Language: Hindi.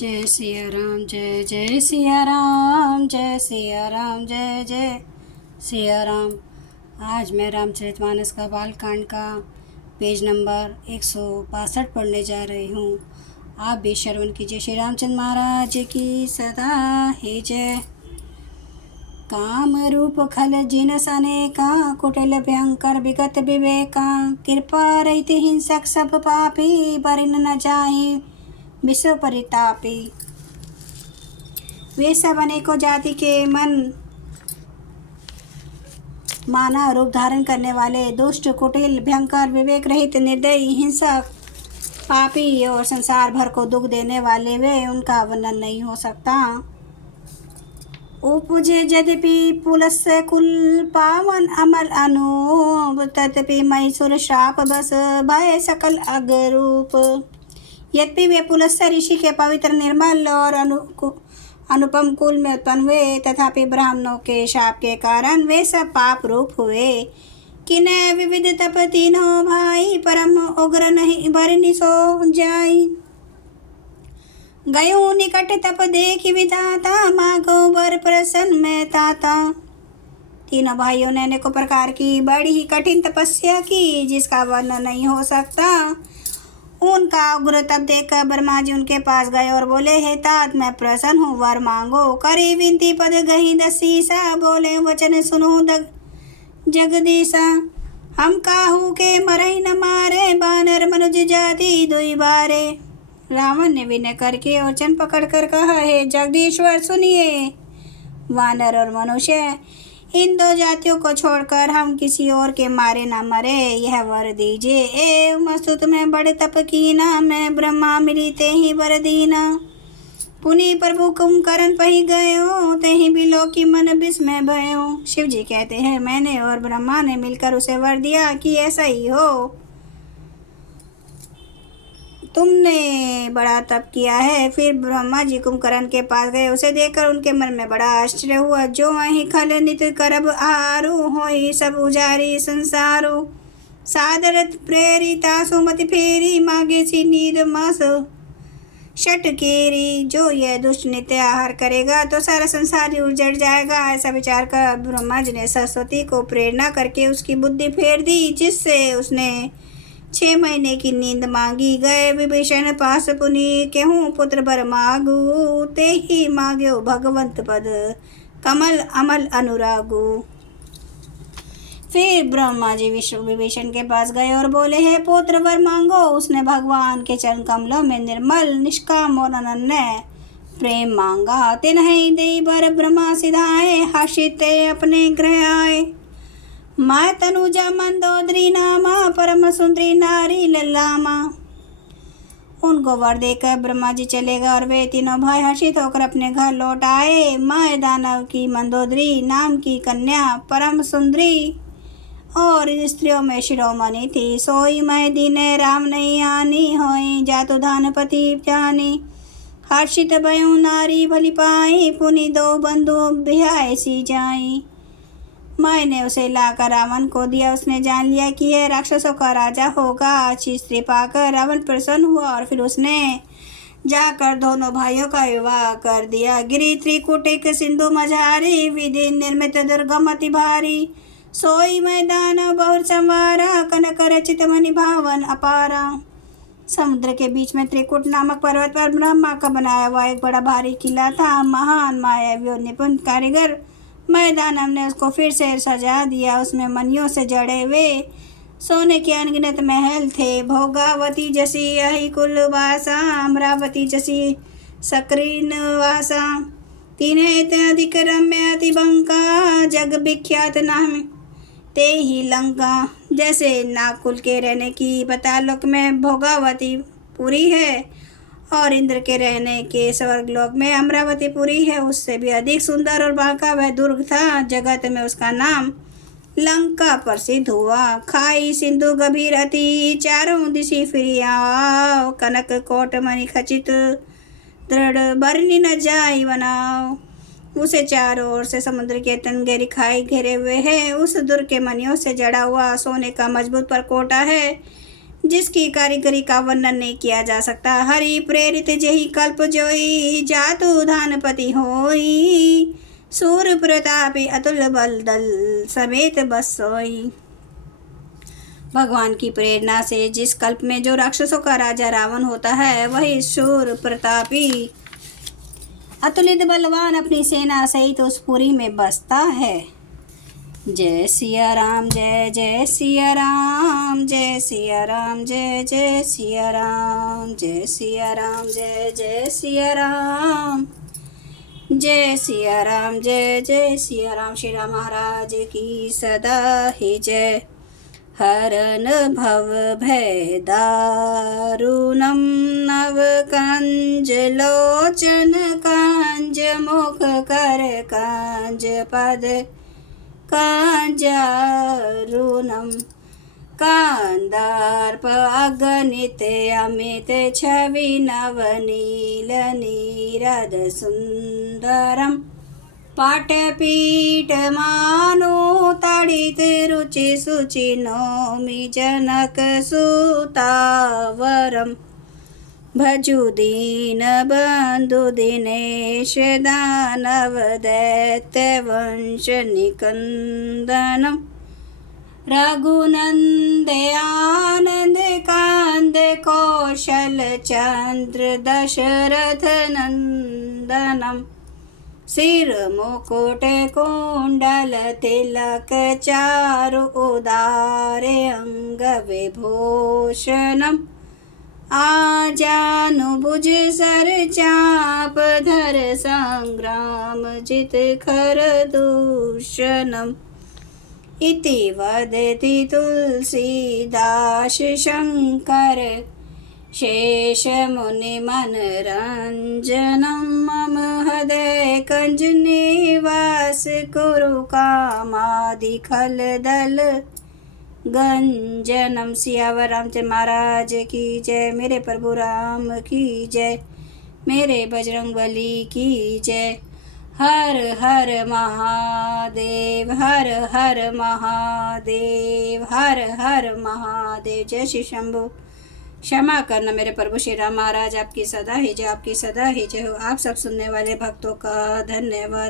जय सिया राम, जय जय सिया राम, जय सिया राम, जय जय सिया राम। आज मैं रामचरितमानस का बालकांड का पेज नंबर 162 पढ़ने जा रही हूँ। आप भी श्रवण कीजिए। श्री रामचंद्र महाराज की सदा ही जय। काम रूप खल जिनस अनेका, कुटिल भयंकर विगत विवेका, कृपा रहित हिंसक सब पापी, बरिन न जाहि विश्व परितापी। वे सब अनेकों जाति के मन माना रूप धारण करने वाले, दुष्ट, कुटिल, भयंकर, विवेक रहित, निर्दयी, हिंसक, पापी और संसार भर को दुख देने वाले वे, उनका वर्णन नहीं हो सकता। उपजे यद्यपि पुलस्य कुल, पावन अमल अनूप, तथापि मैसुर श्राप बस, भय सकल अगरूप। यद्यपि वे पुलस्त्य ऋषि के पवित्र, निर्मल और अनुपम कुल में उत्पन्न हुए, तथापि ब्राह्मणों के शाप के कारण वे सब पाप रूप हुए। किन्ह विविध तप तीनों भाई, परम उग्र नहीं बरनि सो जाई। गयो निकट तप देखि विधाता, मांगो वर प्रसन्न में ताता। तीनों भाइयों ने अनेकों प्रकार की बड़ी ही कठिन तपस्या की, जिसका वर्णन नहीं हो सकता। उनका उग्र तप देखकर ब्रह्मा जी उनके पास गए और बोले, हे तात, मैं प्रसन्न हूँ, वर मांगो। करे विनती पद गही दसीसा, बोले वचन सुनो जगदीशा। हम काहू के मरही न मारे, बानर मनुज जाति दुई बारे। रावण ने विनय करके वचन पकड़ कर कहा, हे जगदीश्वर सुनिए, वानर और मनुष्य, इन दो जातियों को छोड़कर हम किसी और के मारे न मरे, यह वर दीजिए। एवं मस्तुत में बड़े तप कीना, मैं ब्रह्मा मिली ते ही वर दीना। पुनि प्रभु कुंभकर्ण पही गयो, ते ही बिलो की मन विस्मय भयो। शिव जी कहते हैं, मैंने और ब्रह्मा ने मिलकर उसे वर दिया कि ऐसा ही हो। तुमने बड़ा तप किया है। फिर ब्रह्मा जी कुंभकर्ण के पास गए। उसे देखकर उनके मन में बड़ा आश्चर्य हुआ। जो वहीं खल नित करब आहारू, होई सब उजारी संसारो। सादर प्रेरिता सुमति फेरी, मांगे सी नीर मास षटकेरी। जो यह दुष्ट नित्य आहार करेगा तो सारा संसार ही उजड़ जाएगा। ऐसा विचार कर ब्रह्मा जी ने सरस्वती को प्रेरणा करके उसकी बुद्धि फेर दी, जिससे उसने 6 महीने की नींद मांगी। गए विभीषण पास पुनि, केहूँ पुत्र बर मागू, ते ही मांग्यो भगवंत पद, कमल अमल अनुरागू। फिर ब्रह्मा जी विभीषण के पास गए और बोले, हे पुत्र वर मांगो। उसने भगवान के चरण कमलों में निर्मल, निष्काम और अनन्य प्रेम मांगा। तिन्हि देई बर ब्रह्मा सिधाए, हर्षित अपने गृह आए। माय तनुजा मंदोदरी नामा, परम सुंदरी नारी ललामा। उनको वर देकर ब्रह्मा जी चले गए और वे तीनों भाई हर्षित होकर अपने घर लौट आए। माय दानव की मंदोदरी नाम की कन्या परम सुंदरी और स्त्रियों में शिरोमणि थी। सोई मैं दीने राम नहीं आनी, होई जातु धानपति जानी। हर्षित भयु नारी भली पाई, पुनि दो बंधु बिहाय सी जाई। माय ने उसे लाकर रावण को दिया। उसने जान लिया कि यह राक्षसों का राजा होगा। अच्छी स्त्री पाकर रावण प्रसन्न हुआ और फिर उसने जाकर दोनों भाइयों का विवाह कर दिया। गिरि त्रिकुटिक सिंधु मझारी, विधि निर्मित दुर्गम अति भारी। सोई मैदान बहुत संवारा, कनक रचित मणि भावन अपारा। समुद्र के बीच में त्रिकुट नामक पर्वत पर ब्रह्मा का बनाया हुआ एक बड़ा भारी किला था। महान मायावी और निपुण कारीगर मैदान हमने उसको फिर से सजा दिया। उसमें मनियों से जड़े हुए सोने के अनगिनत महल थे। भोगावती जसी यही कुलवासा, अमरावती जसी सक्रीन वासा। तीन्हें अधिक रम्य अति बंका, जग विख्यात नाम ते ही लंका। जैसे नागकुल के रहने की पतालोक में भोगावती पुरी है और इंद्र के रहने के स्वर्गलोक में अमरावतीपुरी है, उससे भी अधिक सुंदर और बांका वह दुर्ग था। जगत में उसका नाम लंका प्रसिद्ध हुआ। खाई सिंधु गभीर अति, चारों दिशि फिरिया। कनक कोट मणि खचित, दृढ़ बरनी न जाई बनाओ। उसे चारों ओर से समुद्र के तन गहरी खाई घेरे हुए है। उस दुर्ग के मणियों से जड़ा हुआ सोने का मजबूत परकोटा है, जिसकी कारीगरी का वर्णन नहीं किया जा सकता। हरि प्रेरित जेहि कल्प जोई, जातु धानपति होई, सूर प्रतापी अतुल बल दल समेत बस सोई। भगवान की प्रेरणा से जिस कल्प में जो राक्षसों का राजा रावण होता है, वही शूर प्रतापी अतुलित बलवान अपनी सेना सहित उस पुरी में बसता है। जय सिया राम, जय जय सिया राम, जय सिया राम, जय जय सिया राम, जय सिया राम, जय जय सिया राम, जय सिया राम, जय जय सिया राम। श्री राम महाराज की सदा ही जय। हरन भव भय दारुणं नव कंज लोचन कांज मुख कर कांज पद कांजारुणं कांदार्प अगणित अमित छवि नवनील नीरद सुंदरम पाटपीठ मानो ताड़ित रुचि सुचि नौमि जनक सुतावरम भजु दीन बंधु दिनेश दानव दैत्य वंश निकंदनम रघुनंद आनंद कांद कौशल चंद्र दशरथ नंदनम सिर मुकुट कुंडल तिलक चारु उदारे अंग विभूषणम आजानुभुज सर चाप धर संग्राम जित खर दूषणम इति वदति तुलसीदास शंकर शेष मुनि मनरंजनम मम हृदय कंज निवास कुरु कामादि खल दल गंजनम। सियावर रामचंद्र महाराज की जय। मेरे प्रभु राम की जय। मेरे बजरंगबली की जय। हर हर महादेव, हर हर महादेव, हर हर महादेव। जय श्री शंभु। क्षमा करना मेरे प्रभु श्री राम महाराज, आपकी सदा ही जय, आपकी सदा ही जय हो। आप सब सुनने वाले भक्तों का धन्यवाद।